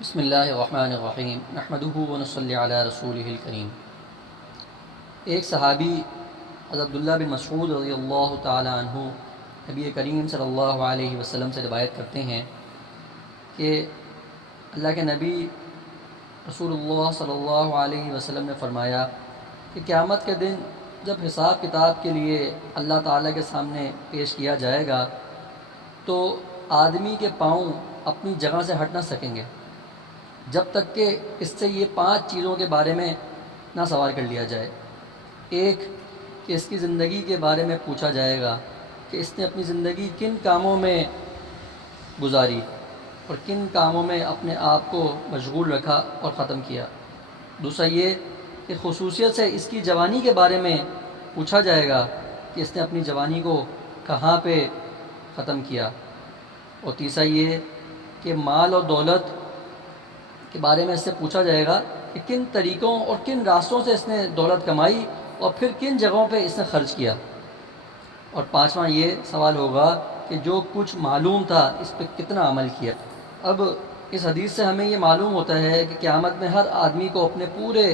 بسم اللہ الرحمن الرحیم نحمدہ ونصلی علی رسولہ الکریم۔ ایک صحابی حضرت عبداللہ بن مسعود رضی اللہ تعالی عنہ نبی کریم صلی اللہ علیہ وسلم سے روایت کرتے ہیں کہ اللہ کے نبی رسول اللہ صلی اللہ علیہ وسلم نے فرمایا کہ قیامت کے دن جب حساب کتاب کے لیے اللہ تعالیٰ کے سامنے پیش کیا جائے گا تو آدمی کے پاؤں اپنی جگہ سے ہٹ نہ سکیں گے جب تک کہ اس سے یہ 5 چیزوں کے بارے میں نہ سوال کر لیا جائے۔ ایک، کہ اس کی زندگی کے بارے میں پوچھا جائے گا کہ اس نے اپنی زندگی کن کاموں میں گزاری اور کن کاموں میں اپنے آپ کو مشغول رکھا اور ختم کیا۔ دوسرا یہ کہ خصوصیت سے اس کی جوانی کے بارے میں پوچھا جائے گا کہ اس نے اپنی جوانی کو کہاں پہ ختم کیا۔ اور تیسرا یہ کہ مال اور دولت کے بارے میں اس سے پوچھا جائے گا کہ کن طریقوں اور کن راستوں سے اس نے دولت کمائی اور پھر کن جگہوں پہ اس نے خرچ کیا۔ اور پانچواں یہ سوال ہوگا کہ جو کچھ معلوم تھا اس پہ کتنا عمل کیا۔ اب اس حدیث سے ہمیں یہ معلوم ہوتا ہے کہ قیامت میں ہر آدمی کو اپنے پورے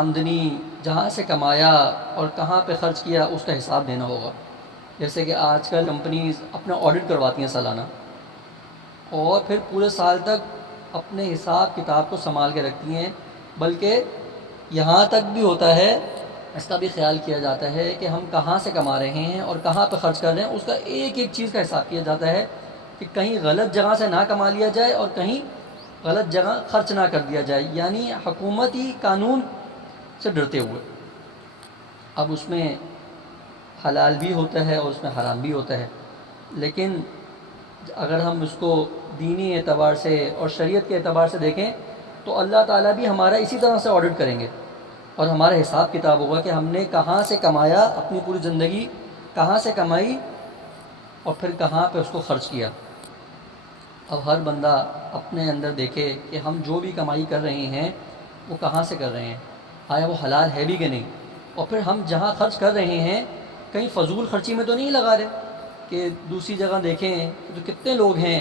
آمدنی جہاں سے کمایا اور کہاں پہ خرچ کیا اس کا حساب دینا ہوگا۔ جیسے کہ آج کل کمپنیز اپنا آڈٹ کرواتی ہیں سالانہ، اور پھر پورے سال تک اپنے حساب کتاب کو سنبھال کے رکھتی ہیں، بلکہ یہاں تک بھی ہوتا ہے، اس کا بھی خیال کیا جاتا ہے کہ ہم کہاں سے کما رہے ہیں اور کہاں پہ خرچ کر رہے ہیں، اس کا ایک ایک چیز کا حساب کیا جاتا ہے کہ کہیں غلط جگہ سے نہ کما لیا جائے اور کہیں غلط جگہ خرچ نہ کر دیا جائے، یعنی حکومتی قانون سے ڈرتے ہوئے۔ اب اس میں حلال بھی ہوتا ہے اور اس میں حرام بھی ہوتا ہے، لیکن اگر ہم اس کو دینی اعتبار سے اور شریعت کے اعتبار سے دیکھیں تو اللہ تعالیٰ بھی ہمارا اسی طرح سے آڈٹ کریں گے، اور ہمارا حساب کتاب ہوگا کہ ہم نے کہاں سے کمایا، اپنی پوری زندگی کہاں سے کمائی اور پھر کہاں پہ اس کو خرچ کیا۔ اب ہر بندہ اپنے اندر دیکھے کہ ہم جو بھی کمائی کر رہے ہیں وہ کہاں سے کر رہے ہیں، آیا وہ حلال ہے بھی کہ نہیں، اور پھر ہم جہاں خرچ کر رہے ہیں کہیں فضول خرچی میں تو نہیں لگا رہے کہ دوسری جگہ دیکھیں تو کتنے لوگ ہیں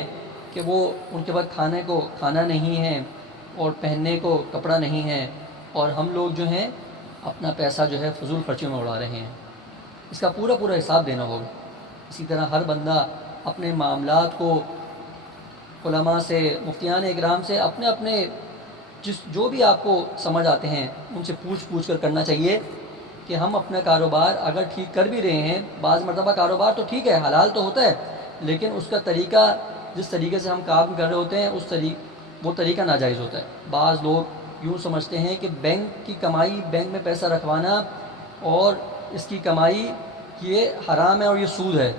کہ وہ ان کے پاس کھانے کو کھانا نہیں ہے اور پہننے کو کپڑا نہیں ہے، اور ہم لوگ جو ہیں اپنا پیسہ جو ہے فضول خرچیوں میں اڑا رہے ہیں۔ اس کا پورا حساب دینا ہوگا۔ اسی طرح ہر بندہ اپنے معاملات کو علماء سے، مفتیان اکرام سے، اپنے جو بھی آپ کو سمجھ آتے ہیں ان سے پوچھ کر کرنا چاہیے کہ ہم اپنا کاروبار اگر ٹھیک کر بھی رہے ہیں، بعض مرتبہ کاروبار تو ٹھیک ہے، حلال تو ہوتا ہے، لیکن اس کا طریقہ، جس طریقے سے ہم کام کر رہے ہوتے ہیں وہ طریقہ ناجائز ہوتا ہے۔ بعض لوگ یوں سمجھتے ہیں کہ بینک کی کمائی، بینک میں پیسہ رکھوانا اور اس کی کمائی یہ حرام ہے اور یہ سود ہے۔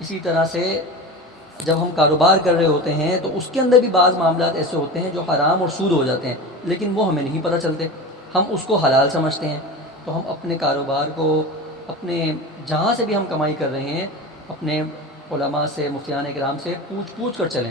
اسی طرح سے جب ہم کاروبار کر رہے ہوتے ہیں تو اس کے اندر بھی بعض معاملات ایسے ہوتے ہیں جو حرام اور سود ہو جاتے ہیں، لیکن وہ ہمیں نہیں پتہ چلتے، ہم اس کو حلال سمجھتے ہیں۔ تو ہم اپنے کاروبار کو، اپنے جہاں سے بھی ہم کمائی کر رہے ہیں، اپنے علماء سے، مفتیان اکرام سے پوچھ کر چلیں۔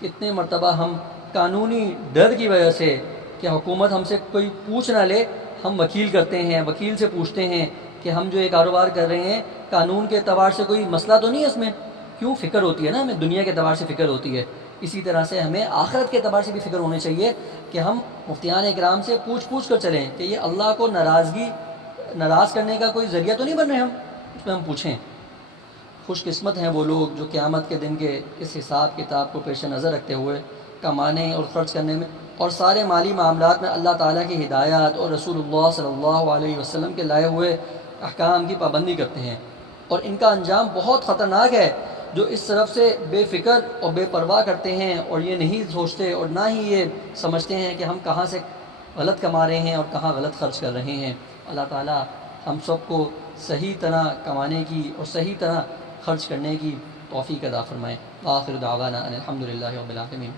کتنے مرتبہ ہم قانونی ڈر کی وجہ سے کہ حکومت ہم سے کوئی پوچھ نہ لے، ہم وکیل کرتے ہیں، وکیل سے پوچھتے ہیں کہ ہم جو یہ کاروبار کر رہے ہیں قانون کے اعتبار سے کوئی مسئلہ تو نہیں ہے اس میں؟ کیوں؟ فکر ہوتی ہے نا ہمیں، دنیا کے اعتبار سے فکر ہوتی ہے، اسی طرح سے ہمیں آخرت کے اعتبار سے بھی فکر ہونی چاہیے کہ ہم مفتیان اکرام سے پوچھ کر چلیں کہ یہ اللہ کو ناراض کرنے کا کوئی ذریعہ تو نہیں بن رہے، ہم اس میں ہم پوچھیں۔ خوش قسمت ہیں وہ لوگ جو قیامت کے دن کے اس حساب کتاب کو پیش نظر رکھتے ہوئے کمانے اور خرچ کرنے میں اور سارے مالی معاملات میں اللہ تعالیٰ کی ہدایات اور رسول اللہ صلی اللہ علیہ وسلم کے لائے ہوئے احکام کی پابندی کرتے ہیں، اور ان کا انجام بہت خطرناک ہے۔ جو اس طرف سے بے فکر اور بے پرواہ کرتے ہیں اور یہ نہیں سوچتے اور نہ ہی یہ سمجھتے ہیں کہ ہم کہاں سے غلط کما رہے ہیں اور کہاں غلط خرچ کر رہے ہیں۔ اللہ تعالیٰ ہم سب کو صحیح طرح کمانے کی اور صحیح طرح خرچ کرنے کی توفیق عطا فرمائے۔ آخر دعوانا ان الحمد للہ رب العالمین۔